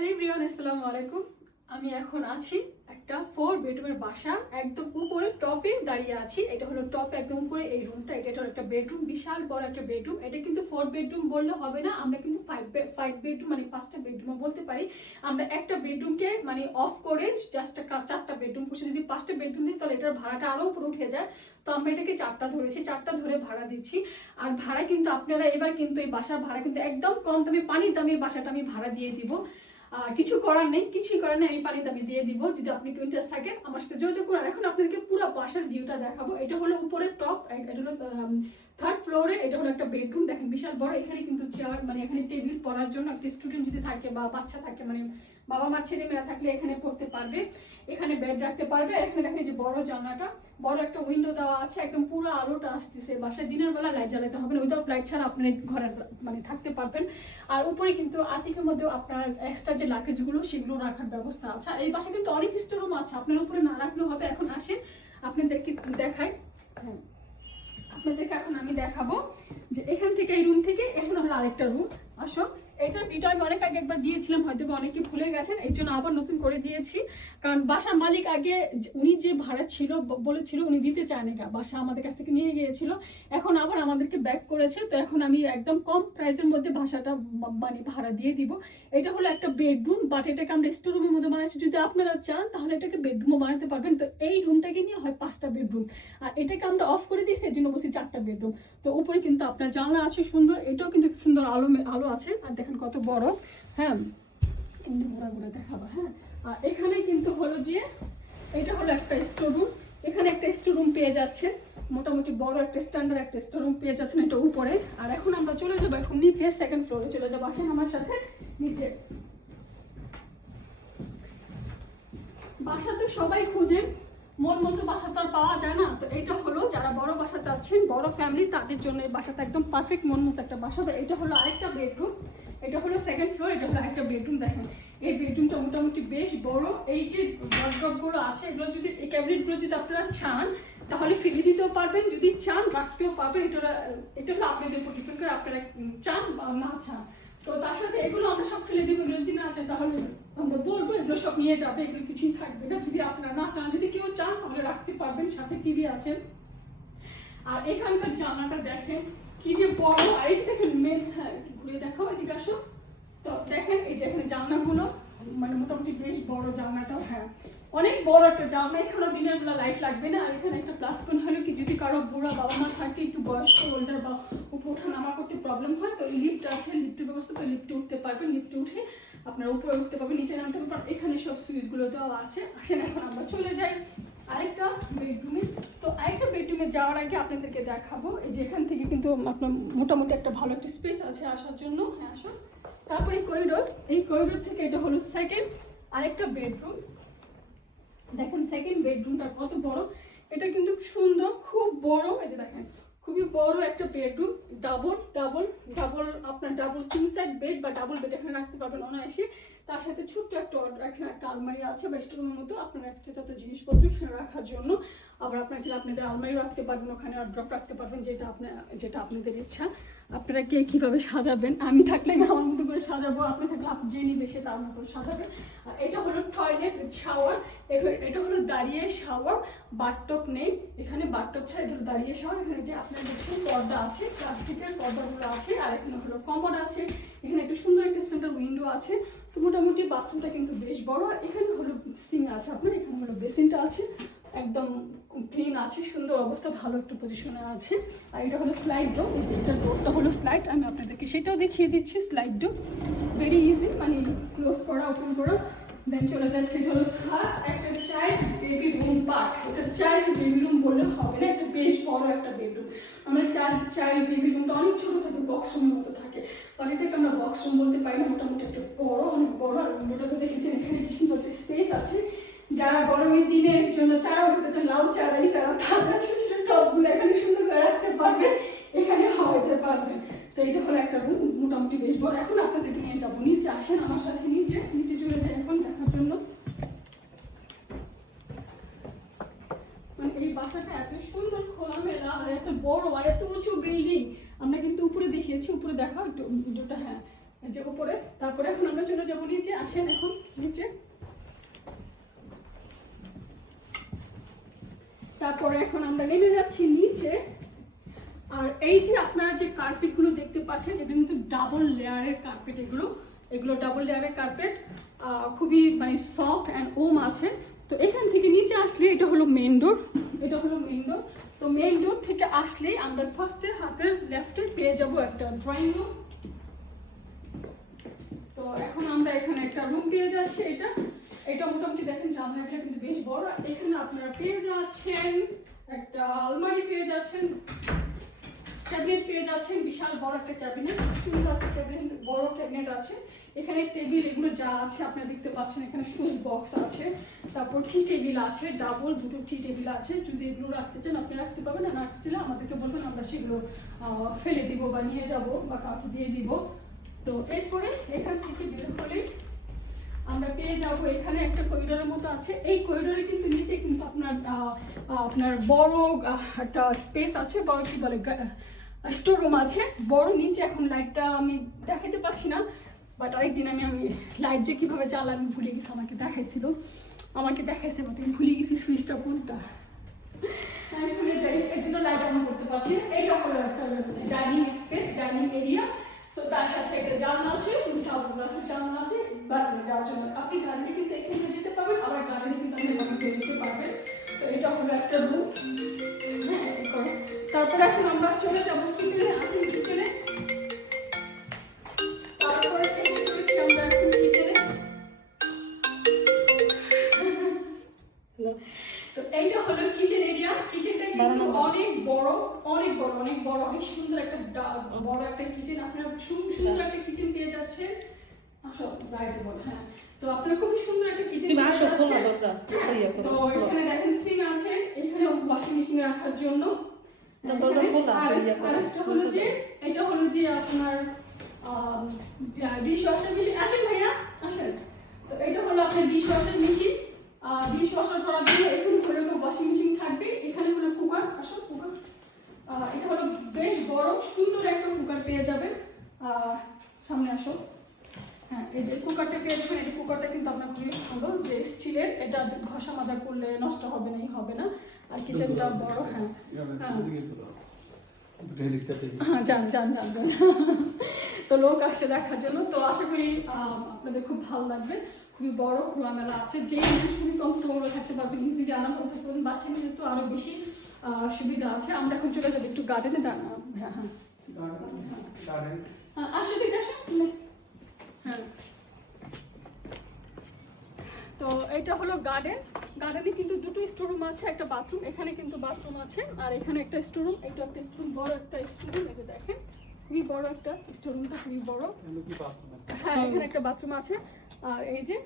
Hello everyone, আসসালামু আলাইকুম। আমি এখন আছি একটা 4 বেডরুমের বাসা, একদম উপরে টপে দাঁড়িয়ে আছি। এটা হলো টপ, একদম উপরে এই রুমটা। এটা হলো একটা বেডরুম, বিশাল বড় একটা বেডরুম। এটা কিন্তু 4 বেডরুম বললে হবে না, আমরা কিন্তু 5 বেডরুম মানে 5টা বেডরুম বলতে পারি। আমরা একটা বেডরুমকে মানে অফ করে জাস্ট 4টা বেডরুম করছি। যদি 5টা বেডরুম দিই তাহলে এটার ভাড়াটা আরও উপরে উঠে যায়। তো আমরা এটাকে 4টা ধরেছি, 4টা ধরে ভাড়া দিচ্ছি। আর ভাড়া কিন্তু আপনারা এবার কিন্তু এই বাসার ভাড়া কিন্তু একদম কম দামে, পানির দামে এই বাসাটা আমি ভাড়া দিয়ে দিব। কিছু করার নেই, কিছুই করার নেই, আমি পানিতে আমি দিয়ে দিব। যদি আপনি কেউ ইন্টারেস্ট থাকেন আমার সাথে যোগাযোগ করুন। এখন আপনাদেরকে পুরো বাসার ভিউটা দেখাবো। এটা হলো উপরের টপ, এটা হলো 3rd ফ্লোরে। এটা হলো একটা বেডরুম, দেখেন বিশাল বড়। এখানে কিন্তু চেয়ার মানে এখানে টেবিল পড়ার জন্য, একটা স্টুডেন্ট যদি থাকে বা বাচ্চা থাকে মানে বাবা মা ছেলে মেয়েরা থাকলে এখানে পড়তে পারবে, এখানে বেড রাখতে পারবে। আর এখানে দেখেন যে বড় জানলাটা, বড় একটা উইন্ডো দেওয়া আছে, একদম পুরো আলোটা আসতেছে। বাসায় দিনের বেলা লাইট জ্বালাতে হবে না, উইদাউট লাইট ছাড়া আপনি ঘরে মানে থাকতে পারবেন। আর উপরে কিন্তু আতিকের মধ্যেও আপনার এক্সট্রা যে লাগেজগুলো সেগুলো রাখার ব্যবস্থা আছে। আর এই বাসায় কিন্তু অনেক স্টোরুম আছে, আপনার উপরে না রাখলেও হবে। এখন আসেন আপনাদেরকে দেখাই। হ্যাঁ, আপনাদেরকে এখন আমি দেখাবো যে এখান থেকে, এই রুম থেকে এখন হলো আরেকটা রুম। আসো, এটার ভিডিও আমি অনেক আগে একবার দিয়েছিলাম, হয়তো অনেকে ভুলে গেছেন, এই জন্য আবার নতুন করে দিয়েছি। কারণ বাসার মালিক আগে উনি যে ভাড়া ছিল বলেছিল উনি দিতে চায় না, বাসা আমাদের কাছ থেকে নিয়ে গিয়েছিল, এখন আবার আমাদেরকে ব্যাক করেছে। তো এখন আমি একদম কম প্রাইসের মধ্যে বাসাটা মানে ভাড়া দিয়ে দিব। এটা হলো একটা বেডরুম, বাট এটাকে আমরা স্টোর রুমের মধ্যে বানাচ্ছি। যদি আপনারা চান তাহলে এটাকে বেডরুমও বানাতে পারবেন। তো এই রুমটাকে নিয়ে হয় 5টা বেডরুম, আর এটাকে আমরা অফ করে দিচ্ছি, এর জন্য বলছি 4টা বেডরুম। তো উপরে কিন্তু আপনার জানলা আছে সুন্দর, এটাও কিন্তু সুন্দর আলো আছে। আর দেখেন কত বড়। হ্যাঁ, কিন্তু ঘোরা ঘুরে দেখাবো। হ্যাঁ, আর এখানে কিন্তু হলো যে এটা হলো একটা স্টোর রুম। এখানে একটা স্টোর রুম পেয়ে যাচ্ছে, মোটামুটি বড় একটা স্ট্যান্ডার্ড একটা স্টোর রুম পেয়ে যাচ্ছেন এটা উপরে। আর এখন আমরা চলে যাবো এখন নিচে, 2nd ফ্লোরে চলে যাবো। আসেন আমার সাথে নিচে। বাসাতে সবাই খুঁজে, মন মতো বাসা তো আর পাওয়া যায় না। তো এটা হলো যারা বড় বাসা চাচ্ছেন, বড় ফ্যামিলি, তাদের জন্য এই বাসাটা একদম পারফেক্ট মন মতো একটা বাসা। তো এটা হলো আরেকটা বেডরুম, এটা হলো 2nd ফ্লোর। এটা হলো আরেকটা বেডরুম। দেখেন এই বেডরুমটা মোটামুটি বেশ বড়। এই যে ওয়ার্ডরোবগুলো আছে, এগুলো যদি, এই ক্যাবিনেটগুলো যদি আপনারা চান তাহলে ফেলে দিতেও পারবেন, যদি চান রাখতেও পারবেন। এটা হলো আপনাদের উপর ডিপেন্ড করে, আপনারা চান বা না চান। তো তার সাথে এগুলো আমরা সব ফেলে দিব, এগুলো যদি না চান তাহলে আমরা বলবো এগুলো সব নিয়ে যাবে, এগুলো কিছুই থাকবে না। যদি আপনারা না চান, যদি কেউ চান তাহলে রাখতে পারবেন। সাথে টিভি আছে। আর এখানকার জানলাটা দেখেন কি যে বড়। আর এই যে দেখেন মেন, হ্যাঁ ঘুরে দেখাও, এদিকে আসো। তো দেখেন এই যে এখানে জানলাগুলো মানে মোটামুটি বেশ বড় জানলাটাও। হ্যাঁ, অনেক বড় একটা জানলা। এখানে দিনের বেলা লাইট লাগবে না। আর এখানে একটা প্লাস পয়েন্ট হলো কি, যদি কারো বুড়া বাবা মা থাকে, একটু বয়স্ক ওল্ডার বা উপরে ওঠা নামা করতে প্রবলেম হয়, তো লিফট আছে, লিফটের ব্যবস্থা। তো লিফটে উঠতে পারবেন, লিফটে উঠে আপনারা উপরে উঠতে পারবেন, নিচে নামতে পারবেন। এখানে সব সুইচগুলো দেওয়া আছে। আসেন এখন আমরা চলে যাই আরেকটা বেডরুমে। তো আরেকটা বেডরুমে যাওয়ার আগে আপনাদেরকে দেখাবো, এই যে এখান থেকে কিন্তু আপনার মোটামুটি একটা ভালো একটা স্পেস আছে আসার জন্য। হ্যাঁ আসুন। তারপরে করিডোর, এই করিডোর থেকে এটা হলো 2nd আরেকটা বেডরুম। দেখেন 2nd বেডরুমটা কত বড়। এটা কিন্তু সুন্দর, খুব বড়। এই যে দেখেন খুবই বড় একটা বেডরুম, ডাবল আপনার ডাবল কিং সাইড বেড বা ডাবল বেড এখানে রাখতে পারবেন অনায়াসে। তার সাথে ছোট্ট এখানে একটা আলমারি আছে বা স্টোরের মতো, আপনার এক্সট্রা যত জিনিসপত্র এখানে রাখার জন্য। আবার আপনার চাইলে আপনাদের আলমারি রাখতে পারবেন, ওখানে ড্রপ রাখতে পারবেন, যেটা আপনাদের ইচ্ছা। আপনারা কে কীভাবে সাজাবেন, আমি থাকলে আমি আমার মতো করে সাজাবো, আপনি থাকলে আপনি যে নিবে সে তার মতো সাজাবেন। আর এটা হলো টয়লেট শাওয়ার। এটা হলো দাঁড়িয়ে শাওয়ার, বাথটব নেই এখানে, বাথটব ছাড়া এটা দাঁড়িয়ে শাওয়ার। এখানে যে আপনার দেখুন পর্দা আছে, প্লাস্টিকের পর্দাগুলো আছে। আর এখানে হলো কমোড আছে, এখানে একটা সুন্দর একটা স্ট্যান্ডার্ড উইন্ডো আছে। তো মোটামুটি বাথরুমটা কিন্তু বেশ বড়। আর এখানে হলো সিঙ্ক আছে আপনার, এখানে হলো বেসিনটা আছে, একদম ক্লিন আছে, সুন্দর অবস্থা, ভালো একটা পজিশনে আছে। আর এটা হলো স্লাইড ডোর, এটার ডোরটা হলো স্লাইড, আমি আপনাদেরকে সেটাও দেখিয়ে দিচ্ছি। স্লাইড ডোর ভেরি ইজি, মানে ক্লোজ করা, ওপেন করা। দেন চলে যাচ্ছে, এটা হলো একটা চাইল্ড বেবি রুম পার্ট। এটা চাইল্ড বেবি রুম বললে হবে না, এটা বেশ বড় একটা বেডরুম। আমরা চাইল্ড বেবি রুমটা অনেক ছোট থাকে, বক্স রুমের মতো থাকে, আর এটাকে আমরা বক্স রুম বলতে পারি না, মোটামুটি একটা বড়, অনেক বড়। আর উইন্ডোটা তো দেখেছেন, এখানে কি সুন্দর একটা স্পেস আছে। যারা গরমের দিনের জন্য চারা উঠেছে, লাউ চারা, এই চারা, তারা ছোট ছোট টবগুলো এখানে সুন্দর করে রাখতে পারবেন, এখানে হাওয়াতে পারবেন। তো এটা হলো একটা রুম, মোটামুটি বেশ বড়। এখন আপনাদেরকে নিয়ে যাবো নিচে। আসেন আমার সাথে নিচে চলে যাই এখন দেখার জন্য। মানে এই বাসাটা এত সুন্দর, খোলামেলা, আর এত বড়, আর এত উঁচু বিল্ডিং। আমরা কিন্তু উপরে দেখিয়েছি, উপরে দেখাও একটু ভিডিওটা। হ্যাঁ, যে উপরে। তারপরে এখন আমরা চলে যাবো নিচে। আসেন এখন নিচে। তারপরে এখন আমরা নেমে যাচ্ছি নিচে। আর এই যে আপনারা যে কার্পেটগুলো দেখতে পাচ্ছেন, এগুলো কিন্তু ডাবল লেয়ারের কার্পেট। এগুলো ডাবল লেয়ারের কার্পেট, খুবই মানে সফট অ্যান্ড ওম আছে। তো এখান থেকে নিচে আসলে এটা হলো মেন ডোর, এটা হলো মেন ডোর। তো মেন ডোর থেকে আসলেই আমরা ফার্স্টে হাতের লেফটে পেয়ে যাব একটা ড্রয়িং রুম। তো এখন আমরা এখানে একটা রুম পেয়ে যাচ্ছি। এটা মোটামুটি দেখেন জানলাটা কিন্তু বেশ বড়। এখানে আপনারা পেয়ে যাচ্ছেন একটা আলমারি, পেয়ে যাচ্ছেন ক্যাবিনেট, পেয়ে যাচ্ছেন বিশাল বড় একটা ক্যাবিনেট, সুন্দর একটা ক্যাবিনেট, বড় ক্যাবিনেট আছে। এখানে টেবিল এগুলো যা আছে আপনারা দেখতে পাচ্ছেন। এখানে শুজ বক্স আছে, তারপর টি টেবিল আছে, ডাবল দুটো টি টেবিল আছে। যদি এগুলো রাখতে চান আপনি রাখতে পারবেন, না রাখতে চাইলে আমাদেরকে বলবেন, আমরা সেগুলো ফেলে দিব বা নিয়ে যাব বা কাউকে দিয়ে দিব। তো এরপরে এখান থেকে বের হলেই আমরা পেয়ে যাবো এখানে একটা করিডোরের মতো আছে। এই করিডোরে কিন্তু নিচে কিন্তু আপনার বড় একটা স্পেস আছে, বড় কি বলে স্টোর রুম আছে বড়। নিচে এখন লাইটটা আমি দেখাতে পাচ্ছি না, বাট আরেকদিন আমি লাইট যে কীভাবে জ্বালা আমি ভুলে গেছি, আমাকে দেখাইছে বাট আমি ভুলে গেছি সুইচটা কোনটা, আমি ভুলে যাই, এর জন্য লাইট অন করতে পারছি না। এইটা হলো একটা dining space, dining area. So তার সাথে একটা জানলা আছে, দুটো গ্লাসের জানলা আছে বারান্দা যাওয়ার জন্য। আপনি গার্ডেনে কিন্তু এখানে যেতে পারবেন, আবার গার্ডেনে কিন্তু আপনি বাড়িতে যেতে পারবেন। তো এটা হলো একটা রুম। হ্যাঁ, তারপরে এখন আমরা চলে যাবো কিচেনে। আসেন কিচেনে। তারপরে এসে পড়েছি আমরা এখন কিচেনে। তো এইটা হলো কিচেন এরিয়া। কিচেনটা কিন্তু অনেক বড়, অনেক বড়, অনেক বড়, অনেক সুন্দর একটা বড় একটা কিচেন। আপনারা সুন্দর একটা কিচেন পেয়ে যাচ্ছে। আসো বাইরে বল। হ্যাঁ, তো আপনারা খুব সুন্দর একটা কিচেন পেয়ে যাচ্ছে। তো এখানে দেখেন সিঙ্ক আছে, এখানে ওয়াশিং মেশিন রাখার জন্য। আরেকটা হলো যে এটা হলো যে আপনার ডিশ ওয়াশার মেশিন। আসেন ভাইয়া আসেন। তো এটা হলো আপনার dish washer machine. Dish washer করার জন্য এখানে হলো ওয়াশিং মেশিন থাকবে, এখানে হলো কুকার। আসো কুকার, এটা হলো বেশ বড় সুন্দর একটা কুকার পেয়ে যাবেন। সামনে আসো। হ্যাঁ, এই যে কুকারটা পেয়ে যাবেন। এই কুকারটা কিন্তু আপনার খুবই সুন্দর, যে স্টিলের। এটা ঘষা মাজা করলে নষ্ট হবে না, হবে না। আর কিচেনটা বড়। হ্যাঁ হ্যাঁ, যান যান যান যান। তো লোক আসছে দেখার জন্য। তো আশা করি আপনাদের খুব ভালো লাগবে। খুবই বড়, খোলামেলা আছে, যে খুবই কমফোর্টেবল থাকতে পারবেন, ইজিলি আরাম করে থাকতে পারবেন। বাচ্চা মেয়েদের তো আরো বেশি সুবিধা আছে। আমরা এখন চলে যাবো একটু গার্ডেনে। দাঁড়ানো। হ্যাঁ হ্যাঁ হ্যাঁ, আসো ঠিক আছে। হ্যাঁ, তো এটা হলো গার্ডেন। গার্ডেনে কিন্তু দুটো স্টোরুম আছে, একটা বাথরুম। এখানে কিন্তু বাথরুম আছে, আর এখানে একটা স্টোরুম। এটা একটা স্টোরুম, বড় একটা স্টোরুম। এটা দেখেন খুবই বড় একটা স্টোরুমটা, খুবই বড়। হ্যাঁ, এখানে একটা বাথরুম আছে। আর এই যে,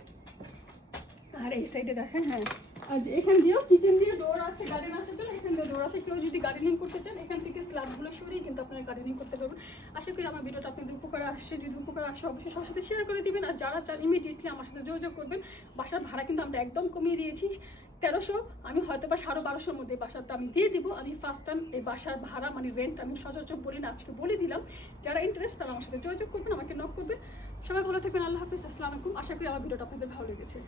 আর এই সাইডে দেখেন। হ্যাঁ, আর এখান দিয়েও কিচেন দিয়ে ডোর আছে, গার্ডেন আসার জন্য এখান দিয়ে ডোর আছে। কেউ যদি গার্ডেনিং করতে চান এখান থেকে স্ল্যাবগুলো সরিয়ে কিন্তু আপনারা গার্ডেনিং করতে পারবেন। আশা করি আমার ভিডিওটা আপনাদের উপকারে আসছে। যদি উপকার আসে অবশ্যই সবার সাথে শেয়ার করে দিবেন। আর যারা চান ইমিডিয়েটলি আমার সাথে যোগাযোগ করবেন। বাসার ভাড়া কিন্তু আমরা একদম কমিয়ে দিয়েছি, 1300। আমি হয়তো বা 1250-র মধ্যে বাসাটা আমি দিয়ে দিব। আমি ফার্স্ট টাইম এই বাসার ভাড়া মানে রেন্ট আমি সচরাচর বলি না, আজকে বলে দিলাম। যারা ইন্টারেস্ট তারা আমার সাথে যোগাযোগ করবেন, আমাকে নক করবেন। সবাই ভালো থাকবেন। আল্লাহ হাফিজ, আসসালামু আলাইকুম। আশা করি আমার ভিডিওটা আপনাদের ভালো লেগেছে।